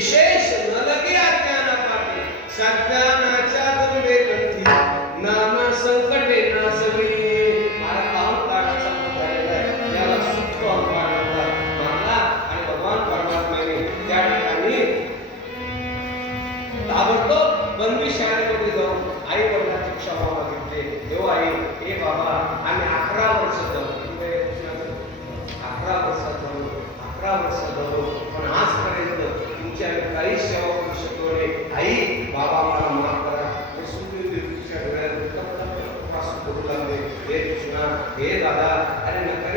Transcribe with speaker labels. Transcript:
Speaker 1: विशेष नलगी अज्ञाना पाठी सज्ञानाच्या दुर्वे कंठी नाना संकटे नासवी मला अहंकाराचा झालेला आहे याला सुख आणि भगवान परमात्म्याने त्या ठिकाणी ताबडतोब बंदी शाळेमध्ये जाऊन आई वडिलांची क्षमा मागितली देव आई हे बाबा आम्ही अकरा वर्ष जाऊ अकरा वर्षात जाऊ अकरा वर्षात जाऊ 别的，还有。